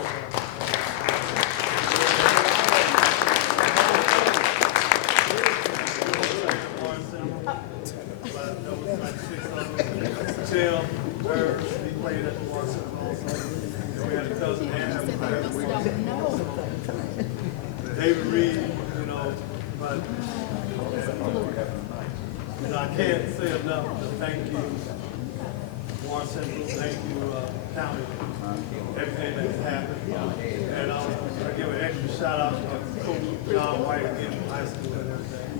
David Reed, but I can't say enough to thank you, Warren Central, thank you, County, everything that's happened. And I give an extra shout out to Coach John White again from high school and everything.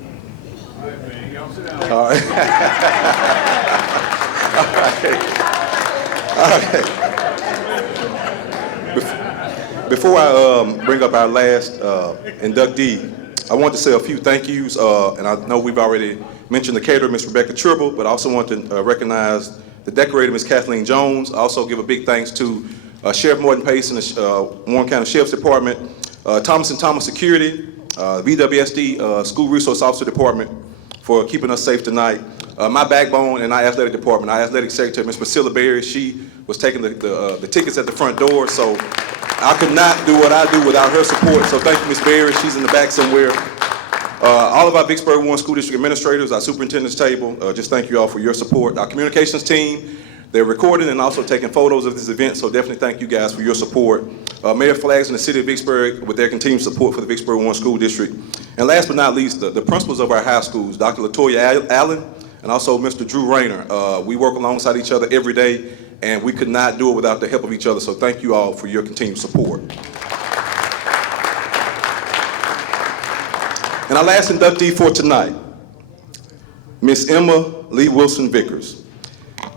All right, man, y'all sit down. All right. All right. Before I bring up our last inductee, I want to say a few thank yous, and I know we've already mentioned the caterer, Ms. Rebecca Tribble, but I also want to recognize the decorator, Ms. Kathleen Jones. I also give a big thanks to Sheriff Morton Pace and the Warren County Sheriff's Department, Thomas & Thomas Security, VWSD School Resource Officer Department for keeping us safe tonight. My backbone in our athletic department, our athletic secretary, Ms. Priscilla Berry, she was taking the tickets at the front door, so I could not do what I do without her support, so thank you, Ms. Berry. She's in the back somewhere. All of our Vicksburg Warren School District administrators, our superintendent's table, just thank you all for your support. Our communications team, they're recording and also taking photos of this event, so definitely thank you guys for your support. Mayor Flags in the city of Vicksburg with their continued support for the Vicksburg Warren School District. And last but not least, the principals of our high schools, Dr. LaToya Allen and also Mr. Drew Rayner. We work alongside each other every day, and we could not do it without the help of each other, so thank you all for your continued support. And our last inductee for tonight, Miss Emma Lee Wilson Vickers.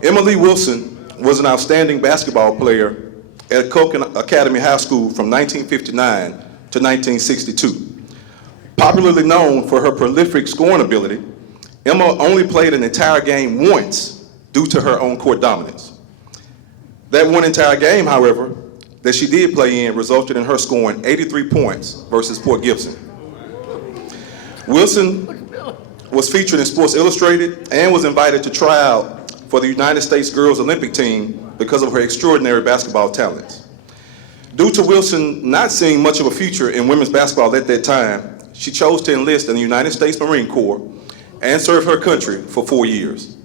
Emma Lee Wilson was an outstanding basketball player at Koch Academy High School from 1959 to 1962. Popularly known for her prolific scoring ability, Emma only played an entire game once due to her on-court dominance. That one entire game, however, that she did play in resulted in her scoring 83 points versus Port Gibson. Wilson was featured in Sports Illustrated and was invited to try out for the United States Girls Olympic team because of her extraordinary basketball talents. Due to Wilson not seeing much of a future in women's basketball at that time, she chose to enlist in the United States Marine Corps and serve her country for 4 years.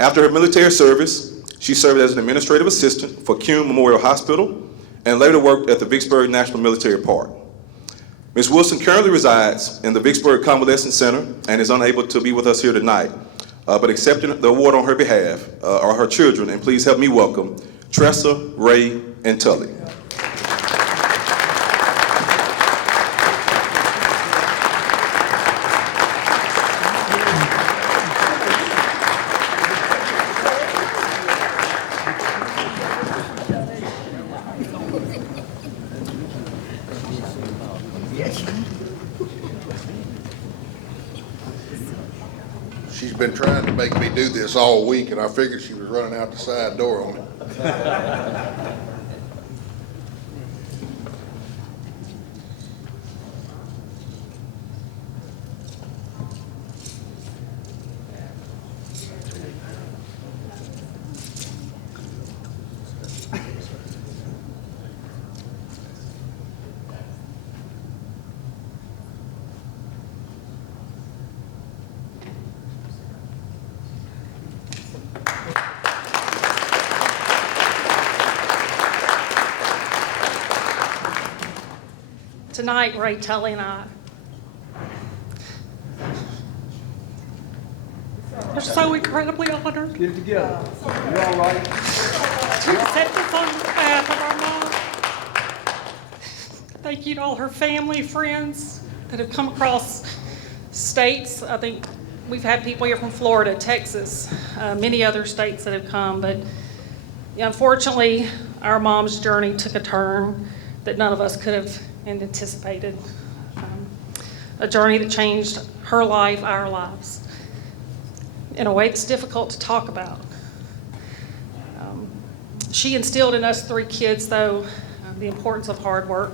After her military service, she served as an administrative assistant for Kuhn Memorial Hospital and later worked at the Vicksburg National Military Park. Ms. Wilson currently resides in the Vicksburg Convalescent Center and is unable to be with us here tonight, but accepting the award on her behalf are her children, and please help me welcome Tressa, Ray, and Tully. She's been trying to make me do this all week, and I figured she was running out the side door on me. Tonight, Ray, Tully, and I are so incredibly honored Get it together. You all right? to accept this on behalf of our mom. Thank you to all her family, friends that have come across states. I think we've had people here from Florida, Texas, many other states that have come, but unfortunately, our mom's journey took a turn that none of us could have anticipated. A journey that changed her life, our lives, in a way that's difficult to talk about. She instilled in us 3 kids, though, the importance of hard work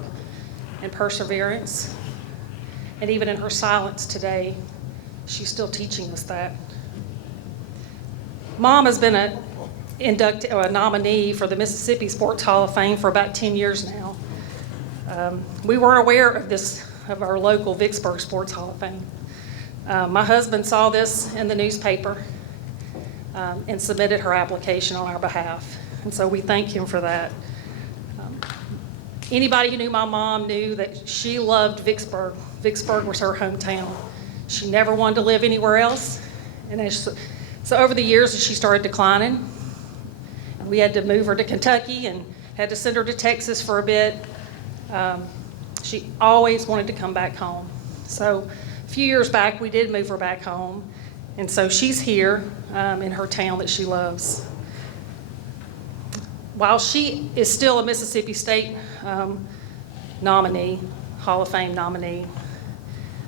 and perseverance. And even in her silence today, she's still teaching us that. Mom has been a nominee for the Mississippi Sports Hall of Fame for about 10 years now. We weren't aware of our local Vicksburg Sports Hall of Fame. My husband saw this in the newspaper and submitted her application on our behalf. And so we thank him for that. Anybody who knew my mom knew that she loved Vicksburg. Vicksburg was her hometown. She never wanted to live anywhere else. And so over the years, as she started declining, we had to move her to Kentucky and had to send her to Texas for a bit. She always wanted to come back home. So a few years back, we did move her back home. And so she's here in her town that she loves. While she is still a Mississippi State nominee, Hall of Fame nominee,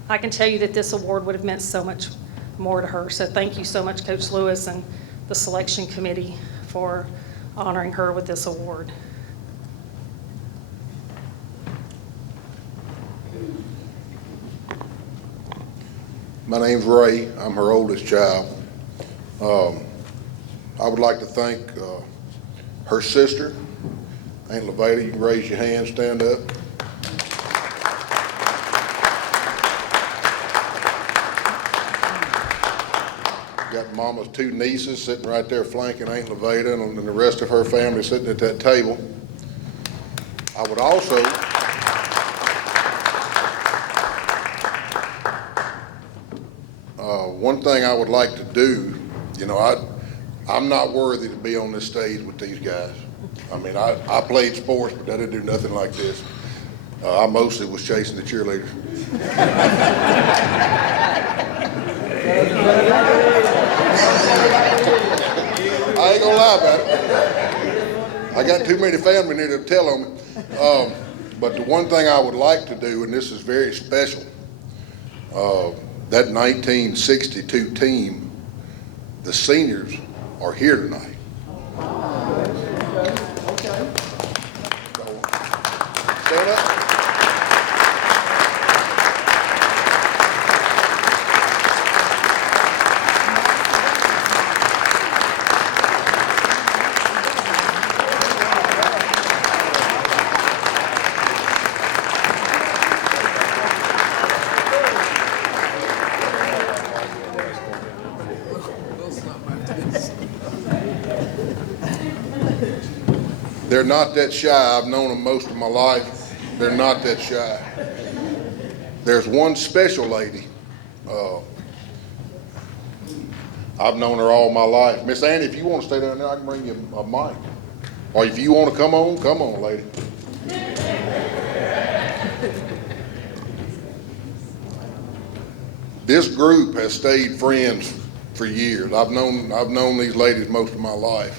I can tell you that this award would have meant so much more to her. So thank you so much, Coach Lewis and the selection committee, for honoring her with this award. My name's Ray. I'm her oldest child. I would like to thank her sister, Aunt Levada. You can raise your hand, stand up. Got Mama's two nieces sitting right there flanking Aunt Levada, and the rest of her family sitting at that table. I would also one thing I would like to do, you know, I'm not worthy to be on this stage with these guys. I mean, I played sports, but I didn't do nothing like this. I mostly was chasing the cheerleaders. I ain't gonna lie about it. I got too many family here to tell on me. But the one thing I would like to do, and this is very special, that 1962 team, the seniors are here tonight. So, stand up. They're not that shy. I've known them most of my life. They're not that shy. There's one special lady. I've known her all my life. Miss Annie, if you want to stay down there, I can bring you a mic. Or if you want to come on, lady. This group has stayed friends for years. I've known these ladies most of my life.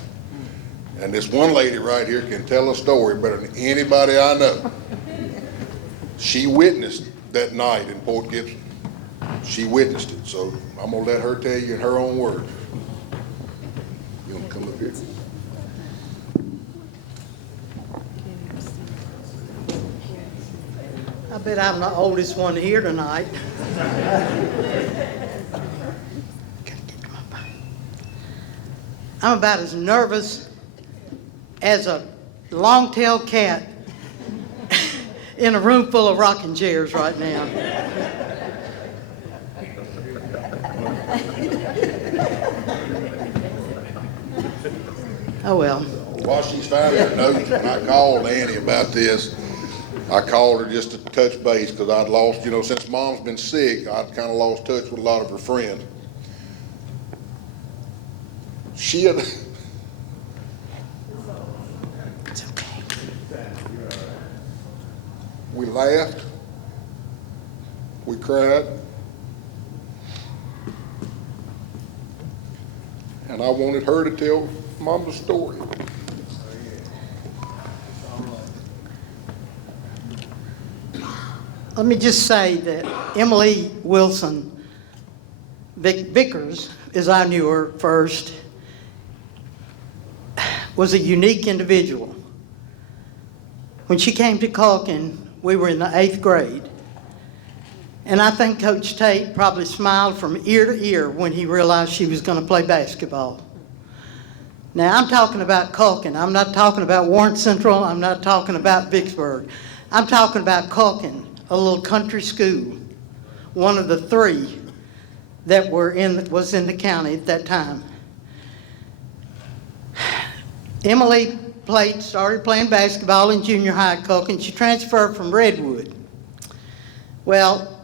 And this one lady right here can tell a story better than anybody I know. She witnessed that night in Port Gibson. She witnessed it, so I'm gonna let her tell you in her own words. You wanna come up here? I bet I'm the oldest one here tonight. I'm about as nervous as a long-tailed cat in a room full of rocking chairs right now. Oh, well. While she's finding her notes, when I called Annie about this, I called her just to touch base because I'd lost, you know, since Mom's been sick, I'd kind of lost touch with a lot of her friends. She had... We laughed, we cried, and I wanted her to tell Mama's story. Let me just say that Emily Wilson Vickers, as I knew her first, was a unique individual. When she came to Calkin, we were in the 8th grade. And I think Coach Tate probably smiled from ear to ear when he realized she was going to play basketball. Now, I'm talking about Calkin. I'm not talking about Warren Central. I'm not talking about Vicksburg. I'm talking about Calkin, a little country school, one of the 3 that was in the county at that time. Emily started playing basketball in junior high at Cook, and she transferred from Redwood. Well,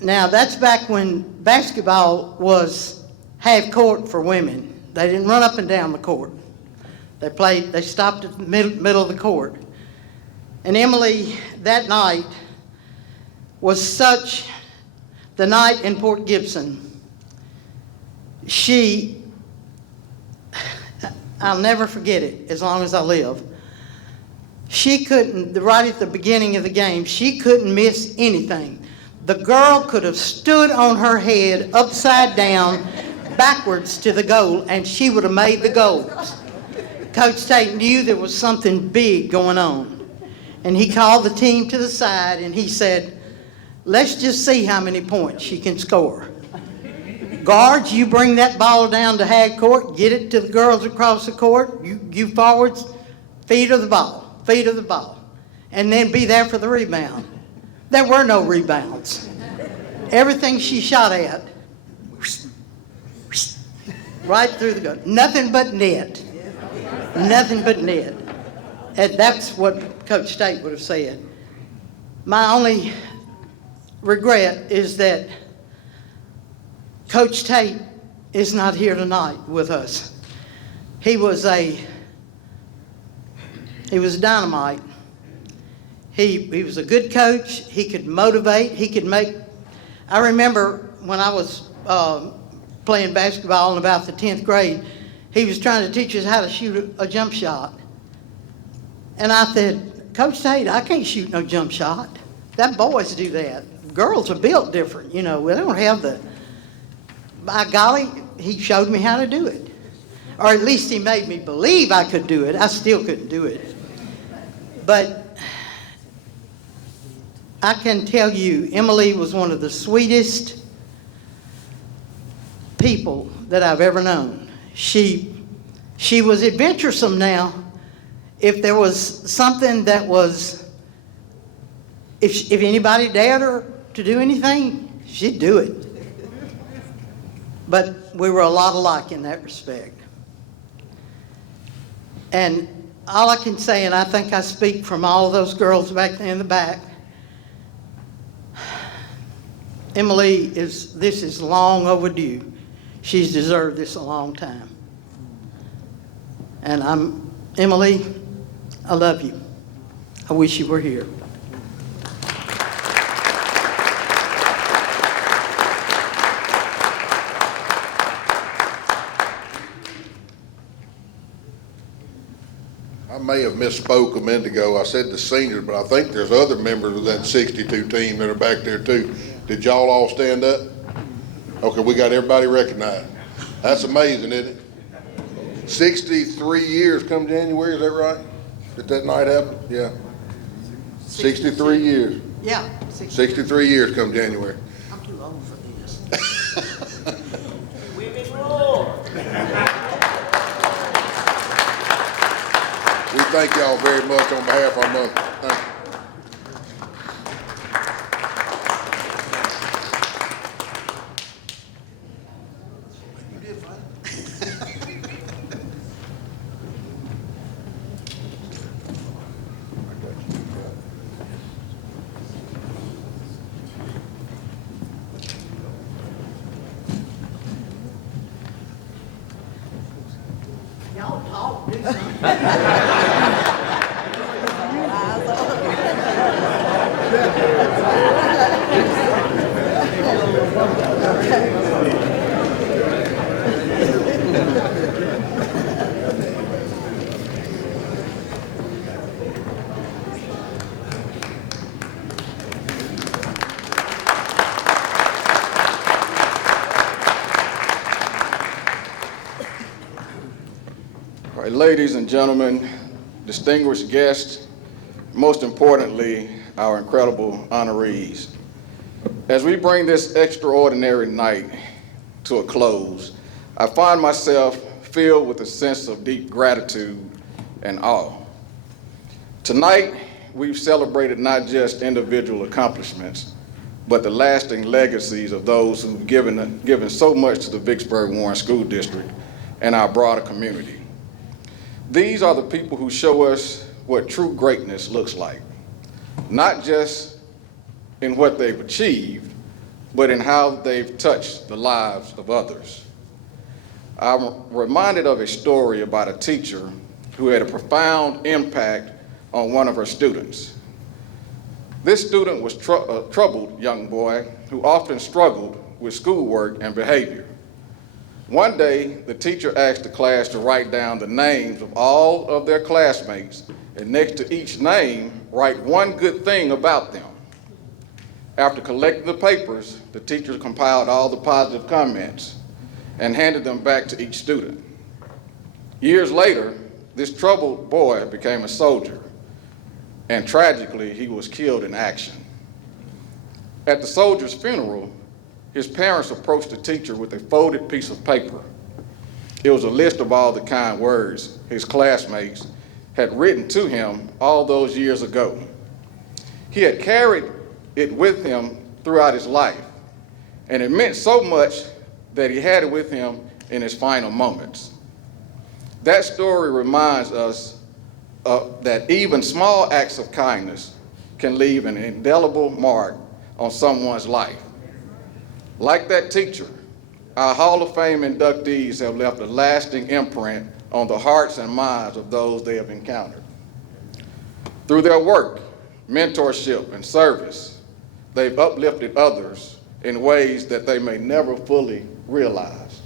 now that's back when basketball was half court for women. They didn't run up and down the court. They stopped at the middle of the court. And Emily, that night, was such, the night in Port Gibson, I'll never forget it as long as I live. She couldn't, right at the beginning of the game, she couldn't miss anything. The girl could have stood on her head upside down, backwards to the goal, and she would have made the goals. Coach Tate knew there was something big going on. And he called the team to the side and he said, let's just see how many points she can score. Guards, you bring that ball down to half court, get it to the girls across the court. You forwards, feet of the ball, and then be there for the rebound. There were no rebounds. Everything she shot at, right through the goal. Nothing but net. Nothing but net. And that's what Coach Tate would have said. My only regret is that Coach Tate is not here tonight with us. He was dynamite. He was a good coach. He could motivate. He could make. I remember when I was playing basketball in about the 10th grade, he was trying to teach us how to shoot a jump shot. And I said, Coach Tate, I can't shoot no jump shot. That boys do that. Girls are built different, you know. They don't have the. By golly, he showed me how to do it. Or at least he made me believe I could do it. I still couldn't do it. But I can tell you, Emily was one of the sweetest people that I've ever known. She was adventuresome now. If there was something that was, if anybody dared her to do anything, she'd do it. But we were a lot alike in that respect. And all I can say, and I think I speak from all of those girls back there in the back, Emily, this is long overdue. She's deserved this a long time. And Emily, I love you. I wish you were here. I may have misspoke a minute ago. I said the seniors, but I think there's other members of that 62 team that are back there too. Did y'all all stand up? Okay, we got everybody recognized. That's amazing, isn't it? 63 years come January, is that right? Did that night happen? Yeah. 63 years. Yeah. 63 years come January. I'm too old for this. Women roar. We thank y'all very much on behalf of our mother. Thank you. Y'all talk, do something. All right, ladies and gentlemen, distinguished guests, most importantly, our incredible honorees. As we bring this extraordinary night to a close, I find myself filled with a sense of deep gratitude and awe. Tonight, we've celebrated not just individual accomplishments, but the lasting legacies of those who've given so much to the Vicksburg Warren School District and our broader community. These are the people who show us what true greatness looks like, not just in what they've achieved, but in how they've touched the lives of others. I'm reminded of a story about a teacher who had a profound impact on one of her students. This student was a troubled young boy who often struggled with schoolwork and behavior. One day, the teacher asked the class to write down the names of all of their classmates, and next to each name, write one good thing about them. After collecting the papers, the teacher compiled all the positive comments and handed them back to each student. Years later, this troubled boy became a soldier, and tragically, he was killed in action. At the soldier's funeral, his parents approached the teacher with a folded piece of paper. It was a list of all the kind words his classmates had written to him all those years ago. He had carried it with him throughout his life, and it meant so much that he had it with him in his final moments. That story reminds us that even small acts of kindness can leave an indelible mark on someone's life. Like that teacher, our Hall of Fame inductees have left a lasting imprint on the hearts and minds of those they have encountered. Through their work, mentorship, and service, they've uplifted others in ways that they may never fully realize.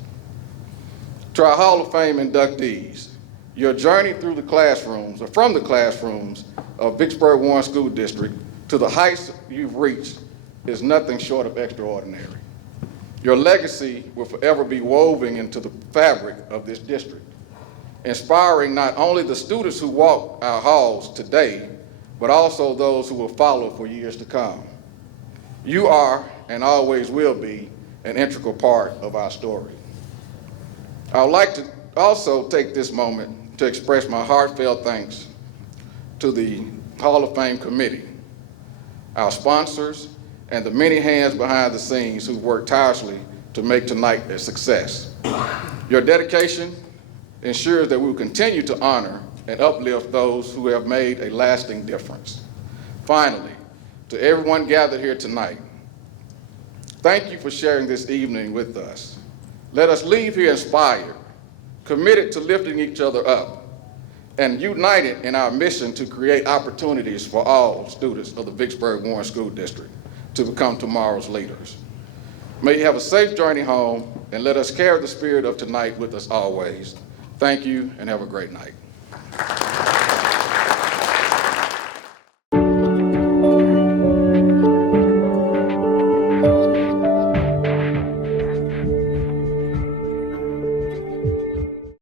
To our Hall of Fame inductees, your journey through the classrooms, or from the classrooms of Vicksburg Warren School District to the heights you've reached is nothing short of extraordinary. Your legacy will forever be woven into the fabric of this district, inspiring not only the students who walk our halls today, but also those who will follow for years to come. You are, and always will be, an integral part of our story. I would like to also take this moment to express my heartfelt thanks to the Hall of Fame committee, our sponsors, and the many hands behind the scenes who worked tirelessly to make tonight a success. Your dedication ensures that we will continue to honor and uplift those who have made a lasting difference. Finally, to everyone gathered here tonight, thank you for sharing this evening with us. Let us leave here inspired, committed to lifting each other up, and united in our mission to create opportunities for all students of the Vicksburg Warren School District to become tomorrow's leaders. May you have a safe journey home, and let us carry the spirit of tonight with us always. Thank you, and have a great night.